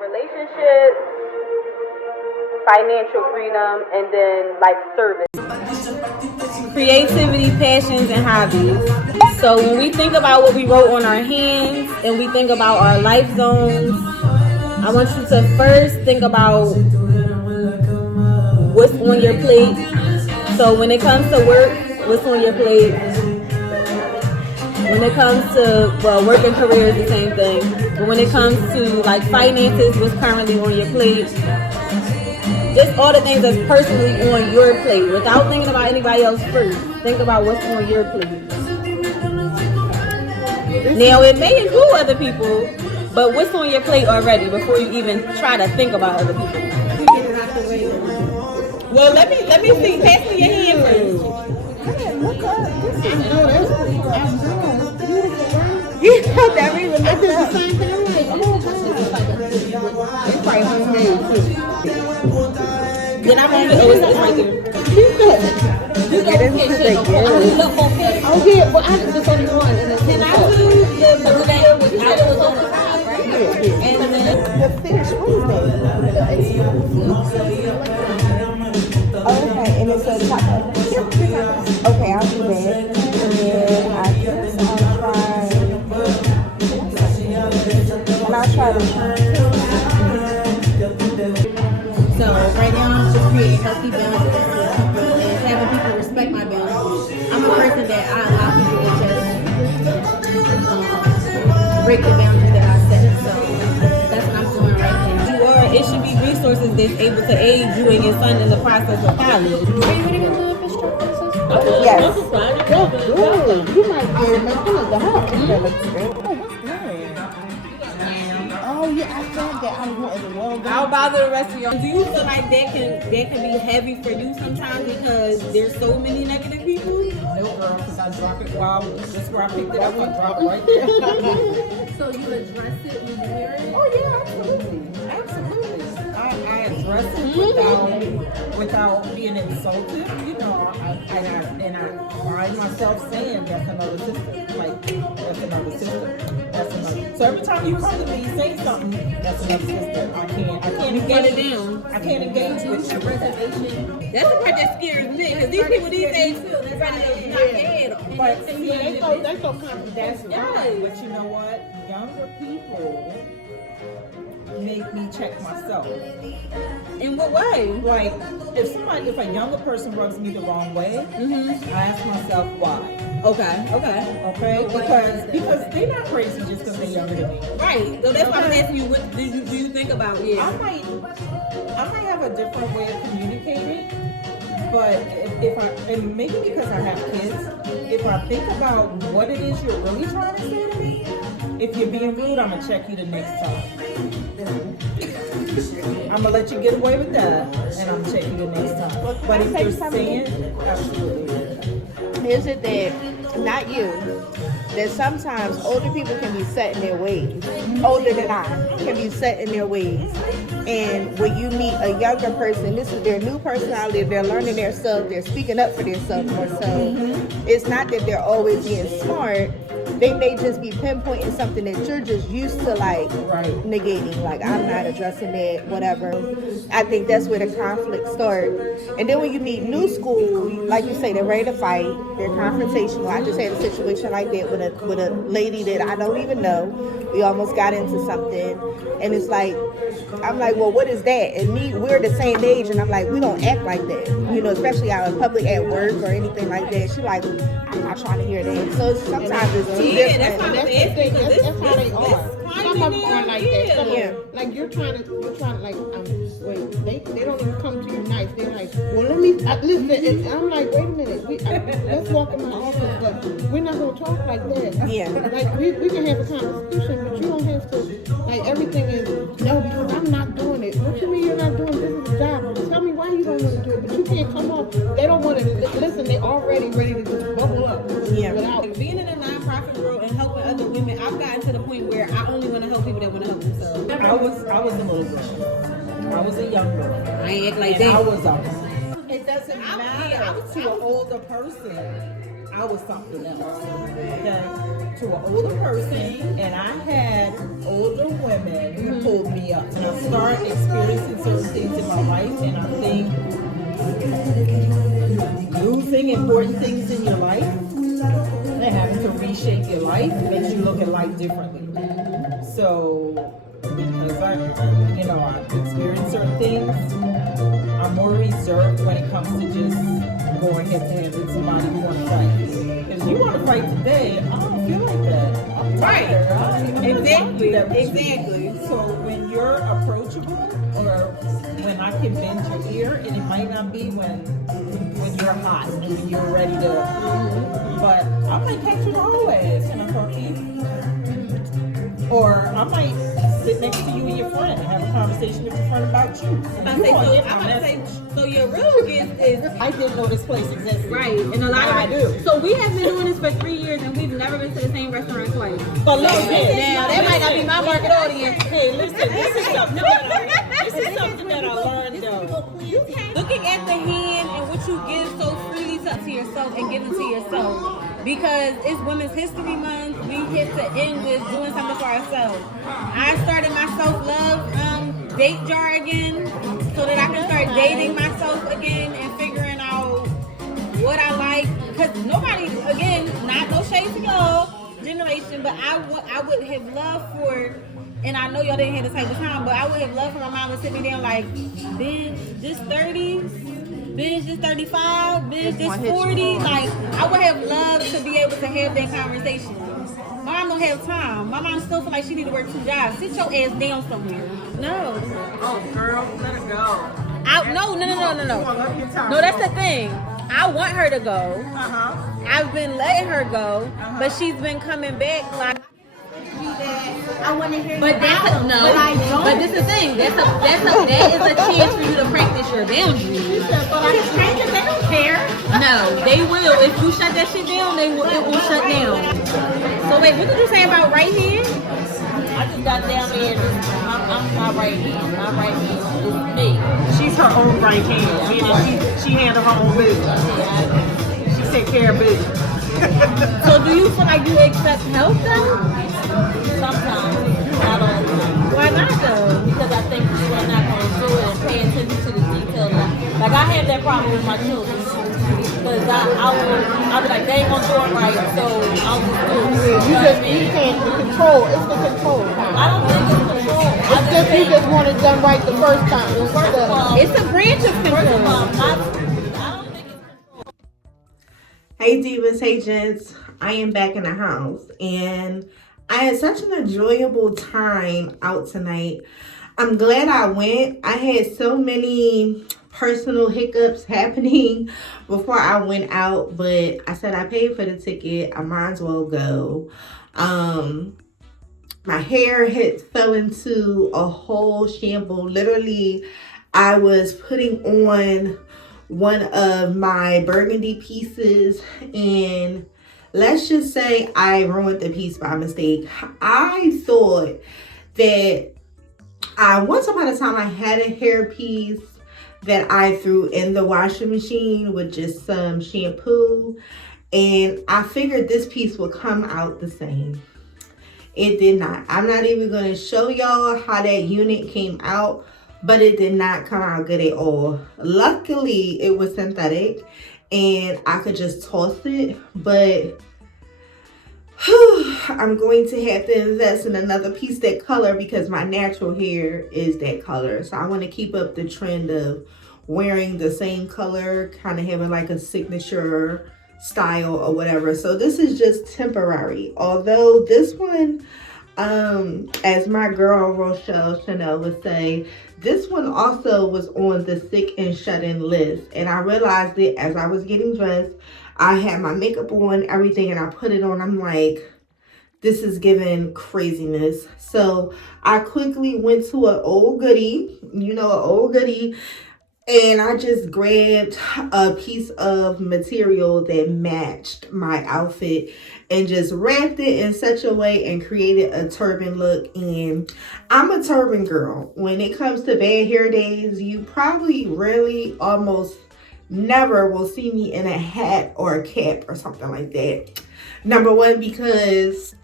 relationships, financial freedom, and then like service. Creativity, passions, and hobbies. So when we think about what we wrote on our hands and we think about our life zones, I want you to first think about what's on your plate. So when it comes to work, what's on your plate? When it comes to, well, work and career is the same thing. But when it comes to like finances, what's currently on your plate? Just all the things that's personally on your plate without thinking about anybody else first. Think about what's on your plate. Now, it may include other people, but what's on your plate already before you even try to think about other people? Well, let me see. Pass me your hand first. You know that reason. I did the same thing. It's probably homemade too. Then I'm gonna it's right there. You get into the oh yeah, well I just only one. Then I do the bag with you said it was on the top, right? Yeah. And then the fish, what is that? Okay, and it's a taco. Okay, I'll do that. And then I guess I'll try the So right now I'm just creating healthy boundaries and having people respect my boundaries. I'm a person that I allow people to just break the boundaries that I set. So that's what I'm doing right now. Or it should be resources that's able to aid you and your son in the process of college. Are you ready to do the instructor process? Yes. Good. You might get the heart. That looks great. Oh, what's that? Oh yeah, I thought that I wanted to well. I'll bother the rest of y'all. Do you feel like that can be heavy for you sometimes because there's so many negative people? No, girl, because I dropped it while that's where I picked it up. I dropped right there. So you address it when you wear it? Oh yeah, absolutely. I address it without being insulted. You know, I find myself saying that's another sister. Like that's another sister. That's another. So every time you come to me, say something. That's another sister. I can't engage it down. I can't engage with your reservation. That's the part that scares me because these people these days feel they're ready to knock your head off. But they so confidential. Yeah. But you know what? Younger people make me check myself. In what way? Like if a younger person rubs me the wrong way, I ask myself why. Okay. Because they're not crazy just because they're younger than me. Right. So that's why I'm asking you, what do you think about it? I might have a different way of communicating, but and maybe because I have kids, if I think about what it is you're really trying to say to me, if you're being rude, I'm gonna check you the next time. I'm gonna let you get away with that, and I'm gonna check you the next time. But if you're saying, absolutely. Is it that, not you, that sometimes older people can be set in their ways, older than I, can be set in their ways. And when you meet a younger person, this is their new personality, they're learning their stuff, they're speaking up for themselves more so. It's not that they're always being smart, they may just be pinpointing something that you're just used to negating, like I'm not addressing that, whatever. I think that's where the conflict starts. And then when you meet new school, like you say, they're ready to fight, they're confrontational. I just had a situation like that with a lady that I don't even know. We almost got into something, and it's like, I'm like, well, what is that? And we're the same age, and I'm like, we don't act like that, you know, especially out in public at work or anything like that. She like, I'm not trying to hear that. So sometimes it's too different. That's how they are. Some of them are like that. Like you're trying to like wait, they don't even come to you nice. They're like, well, let me listen. And I'm like, wait a minute, let's walk in my office, but we're not gonna talk like that. Yeah, like we can have a conversation, but you don't have to. Like everything is no, because I'm not doing it. What you mean you're not doing this? Is a job. Tell me why you don't want to do it, but you can't come off. They don't want to listen. They're already ready to just bubble up. Yeah. Without being in a nonprofit world and helping other women, I've gotten to the point where I only want to help people that want to help themselves. I was a little girl. I was a young girl. I ain't act like that. I was it doesn't matter to an older person. I was something else. Okay? To an older person, and I had older women who pulled me up. And I start experiencing certain things in my life, and I think losing important things in your life and having to reshape your life makes you look at life differently. So, because I've experienced certain things, I'm more reserved when it comes to just going head to head with somebody who want to fight. If you want to fight today, I don't feel like that. I'm tired. Exactly. So when you're approachable, or when I can bend your ear, and it might not be when you're hot and when you're ready to, but I might catch you the hallway and I talk to you. Or I might sit next to you and your friend and have a conversation with your friend about you. So your real gift is I didn't know this place existed. right, and a lot of I do. So we have been doing this for 3 years, and we've never been to the same restaurant twice. But look, Now that might not be my market audience. Hey, listen, this is something that I learned though. Looking at the hand and what you give so freely to yourself and giving to yourself. Because it's Women's History Month, we hit to end with doing something for ourselves. I started my self-love date jar again so that I can start dating myself again and figuring out what I like. Because nobody, again, not no shade to y'all generation, but I would have loved for, and I know y'all didn't have the type of time, but I would have loved for my mom to sit me down like, bitch, just 30s. Bitch, just 35, bitch, just 40. Like, I would have loved to be able to have that conversation. Mom don't have time. My mom still feel like she need to work 2 jobs. Sit your ass down somewhere. No. Oh, girl, let her go. No. No, that's the thing. I want her to go. I've been letting her go, but she's been coming back like. I want to hear But that's but I don't. But this is the thing. That is a chance for you to practice your boundaries. Strangers, they don't care. No, they will. If you shut that shit down, it will shut down. So wait, what did you say about right hand? I just got down there. I'm my right hand. My right hand is me. She's her own right hand, meaning she handles her own business. She take care of business. So do you feel like you accept help though? Sometimes, not all the time. Why not though? Because I think people are not going to do it and pay attention to the details. Like I have that problem with my children. Because I'll be like, they ain't going to do it right, so I'll just do it. You can't control. It's the control. I don't think it's control. You just want it done right the first time. First of all, It's a branch of I control. don't think it's control. Hey divas, hey gents, I am back in the house and I had such an enjoyable time out tonight. I'm glad I went. I had so many personal hiccups happening before I went out, but I said I paid for the ticket. I might as well go. My hair had fell into a whole shamble. Literally, I was putting on one of my burgundy pieces and let's just say I ruined the piece by mistake. I thought that once upon a time I had a hairpiece that I threw in the washing machine with just some shampoo, and I figured this piece would come out the same. It did not. I'm not even going to show y'all how that unit came out, but it did not come out good at all. Luckily, it was synthetic and I could just toss it, but I'm going to have to invest in another piece that color because my natural hair is that color. So I want to keep up the trend of wearing the same color, kind of having like a signature style or whatever. So this is just temporary. Although this one, as my girl Rochelle Chanel would say, this one also was on the sick and shut in list. And I realized it as I was getting dressed. I had my makeup on, everything, and I put it on. I'm like, this is giving craziness. So I quickly went to an old goodie, an old goodie, and I just grabbed a piece of material that matched my outfit and just wrapped it in such a way and created a turban look. And I'm a turban girl. When it comes to bad hair days, you probably rarely, almost never will see me in a hat or a cap or something like that. Number one, because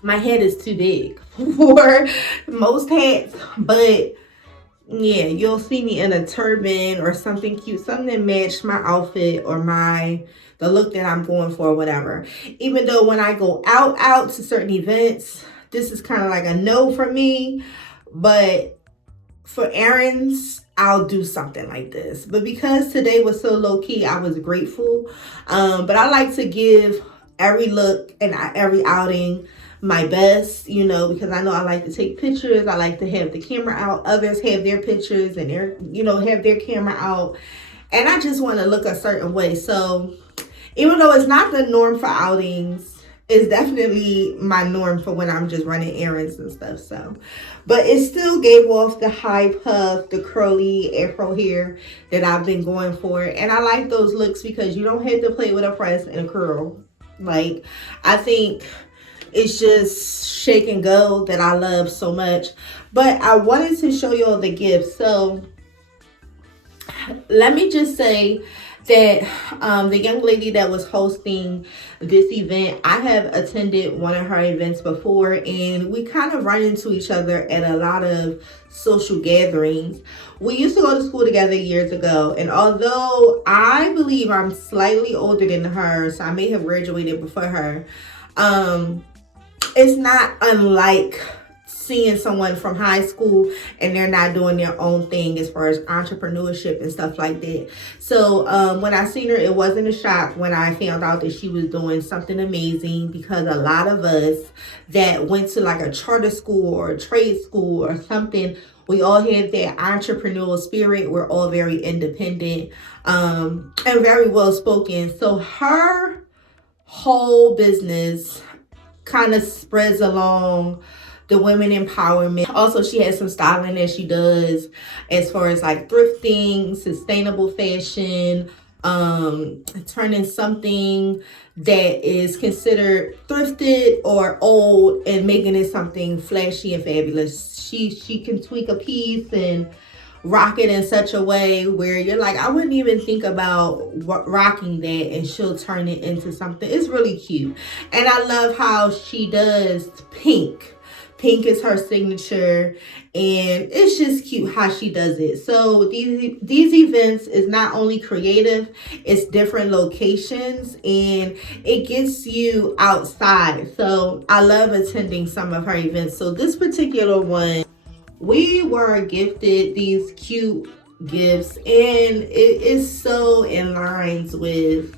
my head is too big for most hats, but yeah, you'll see me in a turban or something cute, something that matched my outfit or the look that I'm going for, whatever. Even though when I go out to certain events, this is kind of like a no for me, but for errands, I'll do something like this. But because today was so low key, I was grateful. But I like to give every look and every outing my best, you know, because I know I like to take pictures. I like to have the camera out. Others have their pictures and have their camera out. And I just want to look a certain way. So even though it's not the norm for outings, it's definitely my norm for when I'm just running errands and stuff. So, but it still gave off the high puff, the curly afro hair that I've been going for. And I like those looks because you don't have to play with a press and a curl. Like, I think it's just shake and go that I love so much. But I wanted to show you all the gifts. So let me just say that the young lady that was hosting this event, I have attended one of her events before, and we kind of run into each other at a lot of social gatherings. We used to go to school together years ago, and although I believe I'm slightly older than her, so I may have graduated before her, it's not unlike seeing someone from high school and they're not doing their own thing as far as entrepreneurship and stuff like that. So when I seen her, it wasn't a shock when I found out that she was doing something amazing, because a lot of us that went to like a charter school or a trade school or something, we all have that entrepreneurial spirit. We're all very independent and very well spoken. So her whole business kind of spreads along the women empowerment. Also, she has some styling that she does as far as like thrifting, sustainable fashion, turning something that is considered thrifted or old and making it something flashy and fabulous. She can tweak a piece and rock it in such a way where you're like, I wouldn't even think about rocking that, and she'll turn it into something. It's really cute. And I love how she does pink. Pink is her signature, and it's just cute how she does it. So these events is not only creative, it's different locations, and it gets you outside. So I love attending some of her events. So this particular one, we were gifted these cute gifts, and it is so in lines with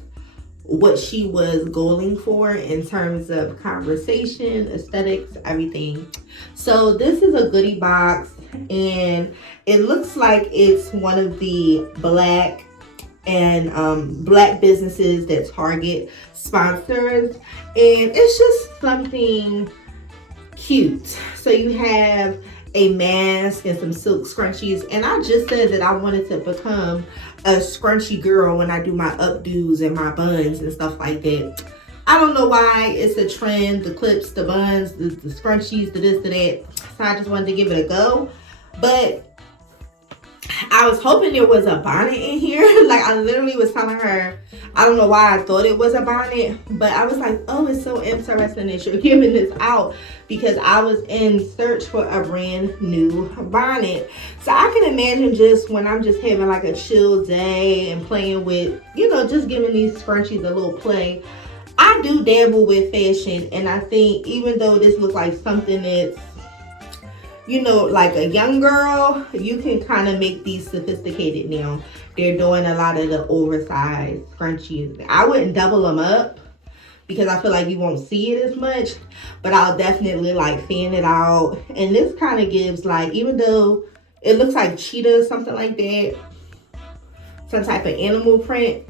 what she was going for in terms of conversation, aesthetics, everything. So this is a goodie box, and it looks like it's one of the black businesses that Target sponsors, and it's just something cute. So you have a mask and some silk scrunchies, and I just said that I wanted to become a scrunchy girl when I do my updos and my buns and stuff like that. I don't know why it's a trend, the clips, the buns, the scrunchies, the this, the that. So I just wanted to give it a go. But I was hoping there was a bonnet in here. Like, I literally was telling her, I don't know why I thought it was a bonnet, but I was like, oh, it's so interesting that you're giving this out, because I was in search for a brand new bonnet. So I can imagine just when I'm just having like a chill day and playing with, just giving these scrunchies a little play. I do dabble with fashion, and I think even though this looks like something that's, like a young girl, you can kind of make these sophisticated now. They're doing a lot of the oversized scrunchies. I wouldn't double them up because I feel like you won't see it as much, but I'll definitely like fan it out. And this kind of gives, like, even though it looks like cheetah, something like that, some type of animal print,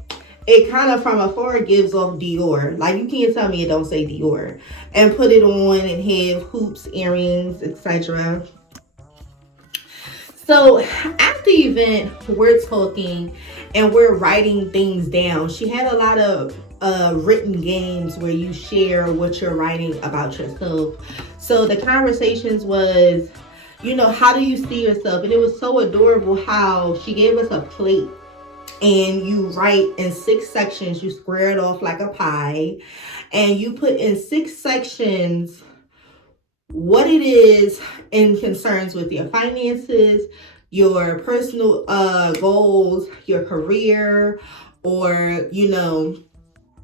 it kind of from afar gives off Dior. Like, you can't tell me it don't say Dior. And put it on and have hoops, earrings, etc. So at the event, we're talking and we're writing things down. She had a lot of written games where you share what you're writing about yourself. So the conversations was, how do you see yourself? And it was so adorable how she gave us a plate, and you write in 6 sections. You square it off like a pie, and you put in 6 sections what it is in concerns with your finances, your personal goals, your career, or, you know,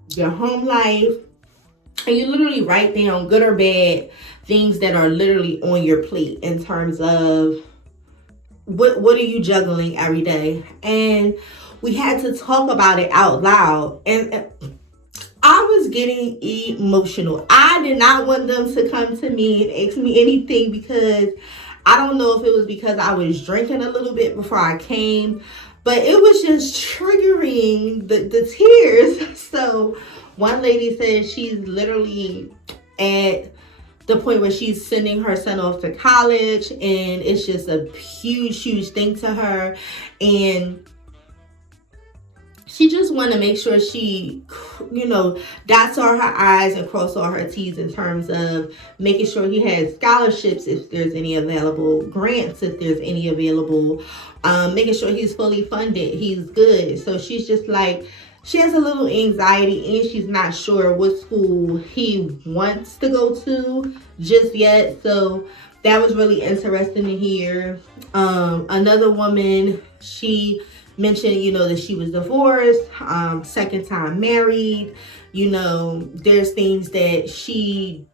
your home life. And you literally write down good or bad things that are literally on your plate in terms of what are you juggling every day. And we had to talk about it out loud. And I was getting emotional. I did not want them to come to me and ask me anything, because I don't know if it was because I was drinking a little bit before I came, but it was just triggering the tears. So one lady said she's literally at the point where she's sending her son off to college, and it's just a huge thing to her. And she just want to make sure she, you know, dots all her I's and cross all her T's in terms of making sure he has scholarships if there's any available, grants if there's any available, making sure he's fully funded, he's good. So she's just like, she has a little anxiety, and she's not sure what school he wants to go to just yet. So that was really interesting to hear. Another woman, she mentioned, you know, that she was divorced, second time married. You know, there's things that she,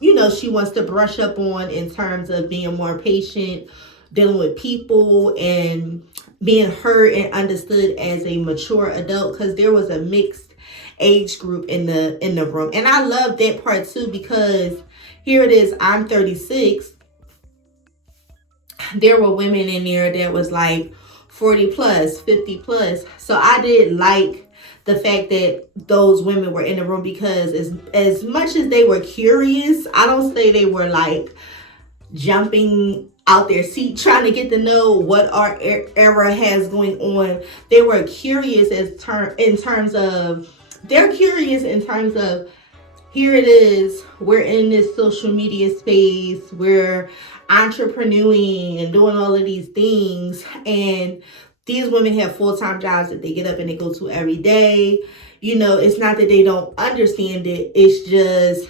you know, she wants to brush up on in terms of being more patient, dealing with people, and being heard and understood as a mature adult, because there was a mixed age group in the room. And I love that part too, because here it is, I'm 36. There were women in there that was like 40 plus, 50 plus. So I did like the fact that those women were in the room, because as much as they were curious, I don't say they were like jumping out their seat trying to get to know what our era has going on. They were curious in terms of here it is, we're in this social media space, we're entrepreneuring and doing all of these things, and these women have full-time jobs that they get up and they go to every day. You know, it's not that they don't understand it, it's just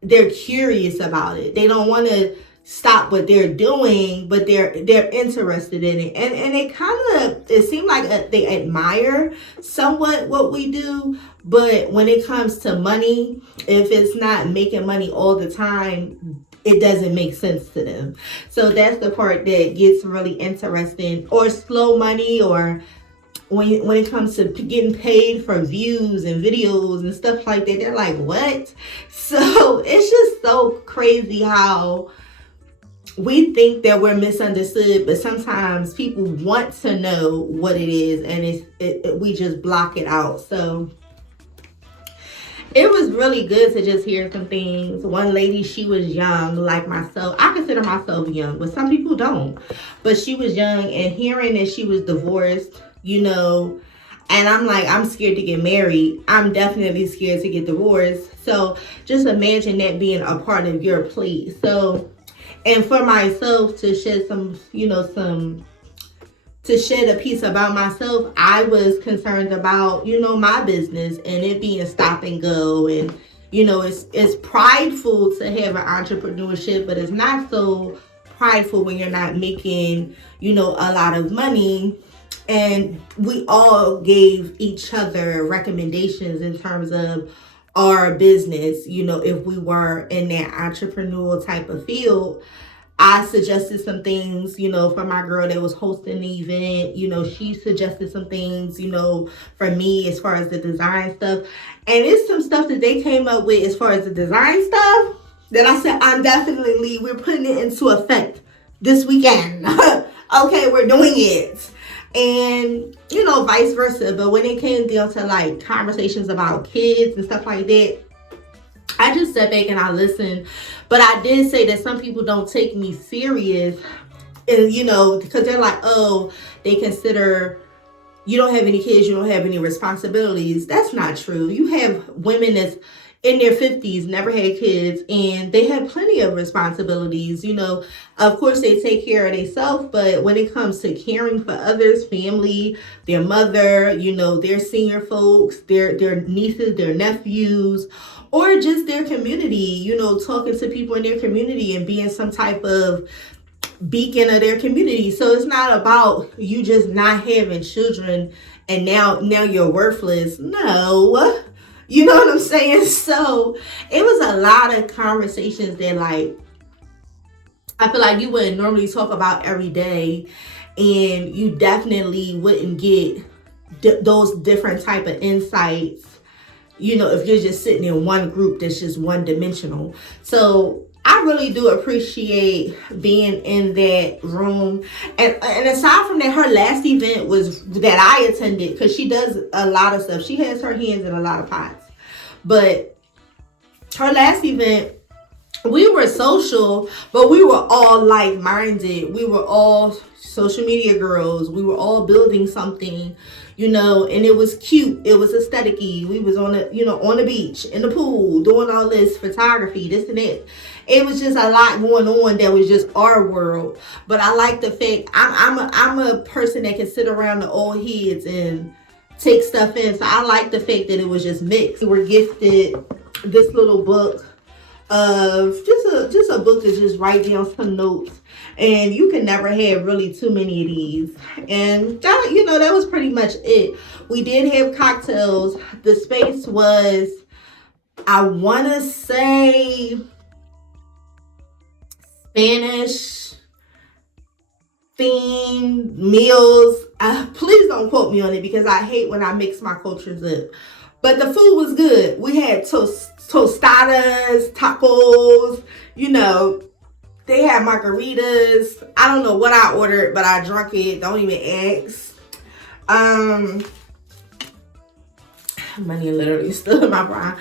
they're curious about it. They don't want to stop what they're doing, but they're interested in it, and it seemed like they admire somewhat what we do. But when it comes to money, if it's not making money all the time, it doesn't make sense to them. So that's the part that gets really interesting. Or slow money, or when it comes to getting paid for views and videos and stuff like that, they're like, what? So it's just so crazy how we think that we're misunderstood, but sometimes people want to know what it is, and we just block it out. So it was really good to just hear some things. One lady, she was young like myself. I consider myself young, but some people don't. But she was young, and hearing that she was divorced, you know, and I'm like, I'm scared to get married. I'm definitely scared to get divorced. So just imagine that being a part of your plate. So, and for myself to shed to shed a piece about myself, I was concerned about, you know, my business and it being stop and go. And, you know, it's prideful to have an entrepreneurship, but it's not so prideful when you're not making, you know, a lot of money. And we all gave each other recommendations in terms of our business, you know, if we were in that entrepreneurial type of field. I suggested some things, you know, for my girl that was hosting the event. You know, she suggested some things, you know, for me as far as the design stuff. And it's some stuff that they came up with as far as the design stuff that I said, we're putting it into effect this weekend. Okay, we're doing it. And, you know, vice versa. But when it came down to like conversations about kids and stuff like that, I just sat back and I listened. But I did say that some people don't take me serious, and, you know, because they're like, oh, they consider you don't have any kids, you don't have any responsibilities. That's not true. You have women that's in their 50s, never had kids, and they had plenty of responsibilities. You know, of course, they take care of themselves, but when it comes to caring for others, family, their mother, you know, their senior folks, their nieces, their nephews, or just their community, you know, talking to people in their community and being some type of beacon of their community. So it's not about you just not having children and now you're worthless. No. You know what I'm saying? So it was a lot of conversations that, like, I feel like you wouldn't normally talk about every day, and you definitely wouldn't get those different type of insights, you know, if you're just sitting in one group that's just one dimensional. So I really do appreciate being in that room. And aside from that, her last event was that I attended, because she does a lot of stuff. She has her hands in a lot of pots. But her last event, we were social, but we were all like-minded. We were all social media girls. We were all building something, you know, and it was cute. It was aesthetic-y. We was on the beach, in the pool, doing all this photography, this and that. It was just a lot going on that was just our world. But I like the fact I'm a person that can sit around the old heads and take stuff in. So I like the fact that it was just mixed. We were gifted this little book of just a book to just write down some notes. And you can never have really too many of these. And that, you know, that was pretty much it. We did have cocktails. The space was, I want to say, Spanish themed meals. Please don't quote me on it, because I hate when I mix my cultures up. But the food was good. We had tostadas, tacos, you know. They had margaritas. I don't know what I ordered, but I drunk it. Don't even ask. Money literally stood in my brain.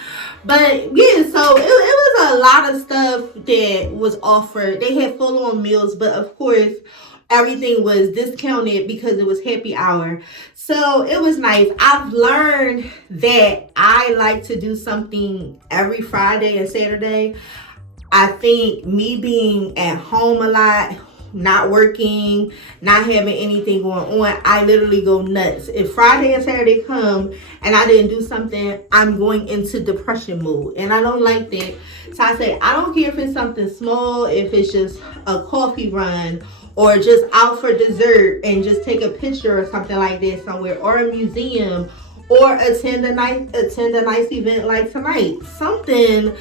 But yeah, so it was a lot of stuff that was offered. They had full-on meals, but of course, everything was discounted because it was happy hour. So it was nice. I've learned that I like to do something every Friday and Saturday. I think me being at home a lot, not working, not having anything going on, I literally go nuts. If Friday and Saturday come and I didn't do something, I'm going into depression mode, and I don't like that. So I say, I don't care if it's something small, if it's just a coffee run, or just out for dessert and just take a picture or something like that somewhere, or a museum, or attend a nice event like tonight, something.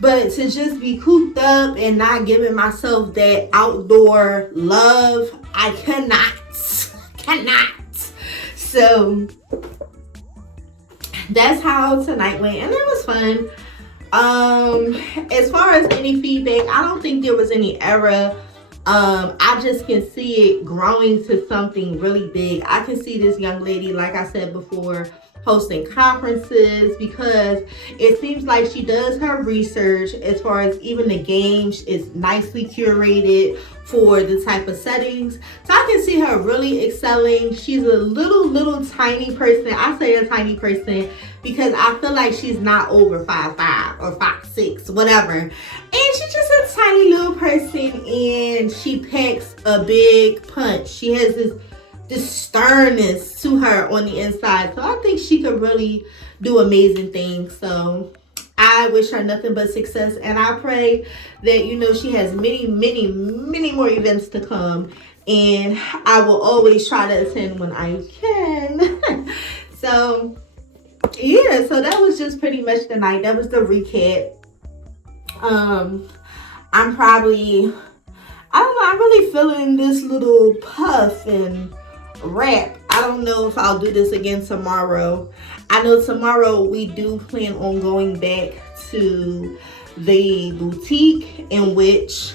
But to just be cooped up and not giving myself that outdoor love, I cannot. So that's how tonight went, and it was fun. As far as any feedback, I don't think there was any error. I just can see it growing to something really big. I can see this young lady, like I said before, hosting conferences, because it seems like she does her research as far as even the games is nicely curated for the type of settings. So I can see her really excelling. She's a little tiny person. I say a tiny person because I feel like she's not over 5'5" or 5'6", whatever. And she's just a tiny little person, and she packs a big punch. She has this sternness to her on the inside. So I think she could really do amazing things. So I wish her nothing but success, and I pray that, you know, she has many more events to come, and I will always try to attend when I can. So yeah, so that was just pretty much the night. That was the recap. I'm probably, I don't know, I'm really feeling this little puff and wrap. I don't know if I'll do this again tomorrow. I know tomorrow we do plan on going back to the boutique in which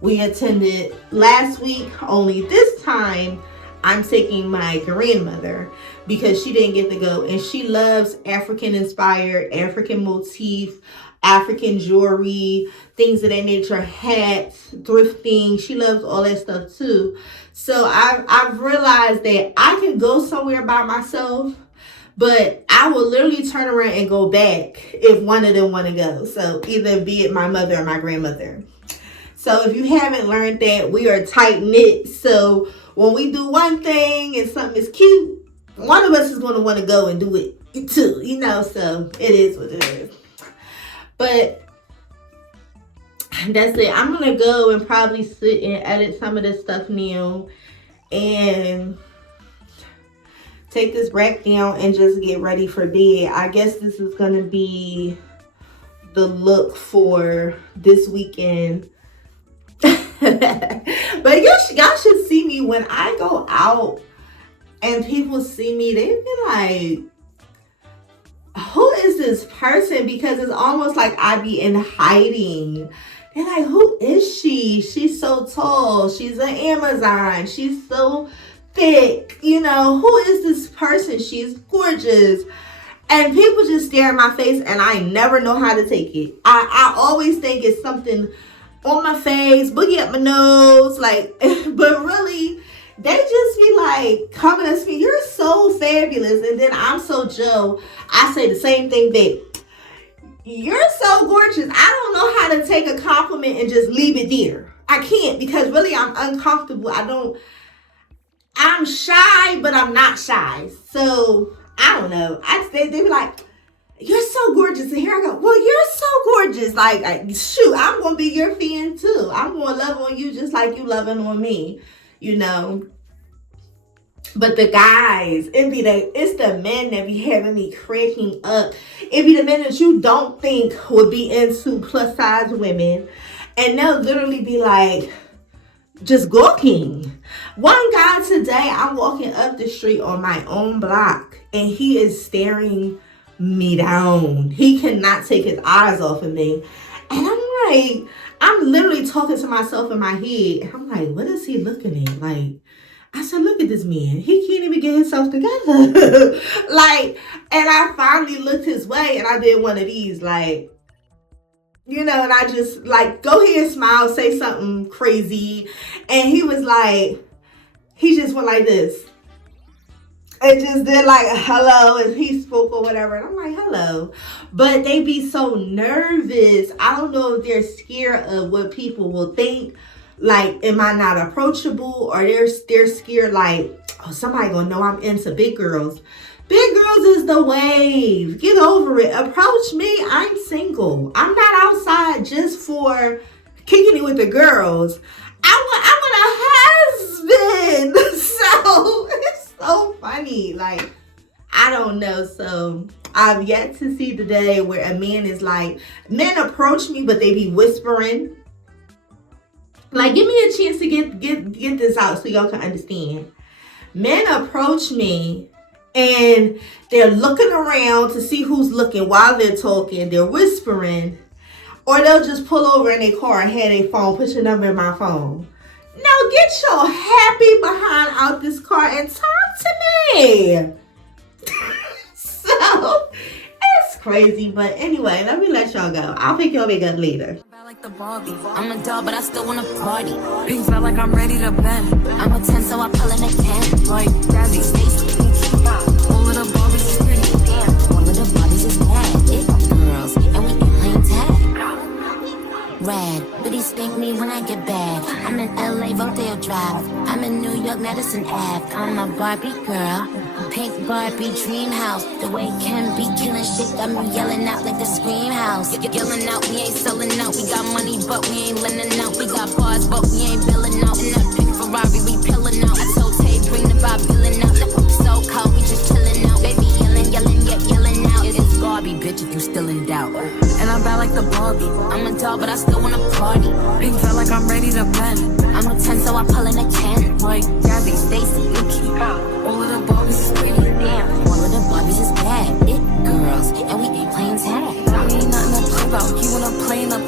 we attended last week, only this time I'm taking my grandmother because she didn't get to go, and she loves African inspired, African motif, African jewelry, things of that nature, hats, thrifting. She loves all that stuff too. So I've realized that I can go somewhere by myself, But I will literally turn around and go back if one of them want to go. So either be it my mother or my grandmother. So if you haven't learned that, we are tight knit. So when we do one thing and something is cute, one of us is going to want to go and do it too, you know. So it is what it is. But that's it. I'm going to go and probably sit and edit some of this stuff now and take this rack down and just get ready for bed. I guess this is going to be the look for this weekend. But y'all should see me when I go out and people see me. They be like, who is this person? Because it's almost like I be in hiding. They're like, who is she? She's so tall. She's an Amazon. She's so thick. You know, who is this person? She's gorgeous. And people just stare in my face and I never know how to take it. I always think it's something on my face, boogie up my nose, like, but really, they just be like coming at me, you're so fabulous. And then I'm so Joe, I say the same thing back. You're so gorgeous. I don't know how to take a compliment and just leave it there. I can't, because really I'm uncomfortable. I'm shy, but I'm not shy. So I don't know. They be like, you're so gorgeous. And here I go, well, you're so gorgeous. Like, shoot, I'm going to be your fan too. I'm going to love on you just like you loving on me, you know. But the guys, it's the men that be having me cracking up. It be the men that you don't think would be into plus size women. And they'll literally be like, just gawking. One guy today, I'm walking up the street on my own block and he is staring me down. He cannot take his eyes off of me. And I'm like, I'm literally talking to myself in my head. And I'm like, what is he looking at? Like, I said, look at this man. He can't even get himself together. Like, and I finally looked his way and I did one of these, like, you know, and I just like, go ahead, smile, say something crazy. And he was like, he just went like this. And just did like hello as he spoke or whatever. And I'm like, hello. But they be so nervous. I don't know if they're scared of what people will think. Like, am I not approachable? Or they're scared like, oh, somebody gonna know I'm into big girls. Big girls is the wave. Get over it. Approach me. I'm single. I'm not outside just for kicking it with the girls. I want a husband. So it's so funny. Like, I don't know. So I've yet to see the day where a man is like, men approach me, but they be whispering. Like, give me a chance to get this out so y'all can understand. Men approach me and they're looking around to see who's looking while they're talking. They're whispering. Or they'll just pull over in their car and have their phone, put your number in my phone. Now get your happy behind out this car and talk to me. So, it's crazy. But anyway, let me let y'all go. I'll pick y'all back up later. Like the Barbie, I'm a doll, but I still wanna party. Pink felt like I'm ready to bend. I'm a 10, so I pull in a 10. Like Jazzy, Stacy, all of the Barbies is pretty. Damn, all of the Barbies is bad. It girls, and we can playing tag. Rad, but he spank me when I get back. I'm in LA, Rodeo Drive. I'm in New York, Madison Ave. I'm a Barbie girl. Pink Barbie dream house. The way Ken be killing shit got me yelling out like the scream house. Yelling out, we ain't selling out. We got money, but we ain't lending out. We got bars, but we ain't billing out. In that pink Ferrari, we pillin' out. I told Tay, bring the vibe, billing out. So cold, we just chillin' out. Baby yelling, yet yelling out. It's Barbie, bitch, if you still in doubt. And I'm bad like the Barbie. I'm a doll, but I still wanna party. Pink felt like I'm ready to bend. I'm a 10, so I pull in a 10. Like Jazzy, Stacy, Yuki. All of the Barbies is pretty. Damn, all of the Barbies is bad. It girls, and we ain't playing tag. We ain't nothing to play about. You wanna play in the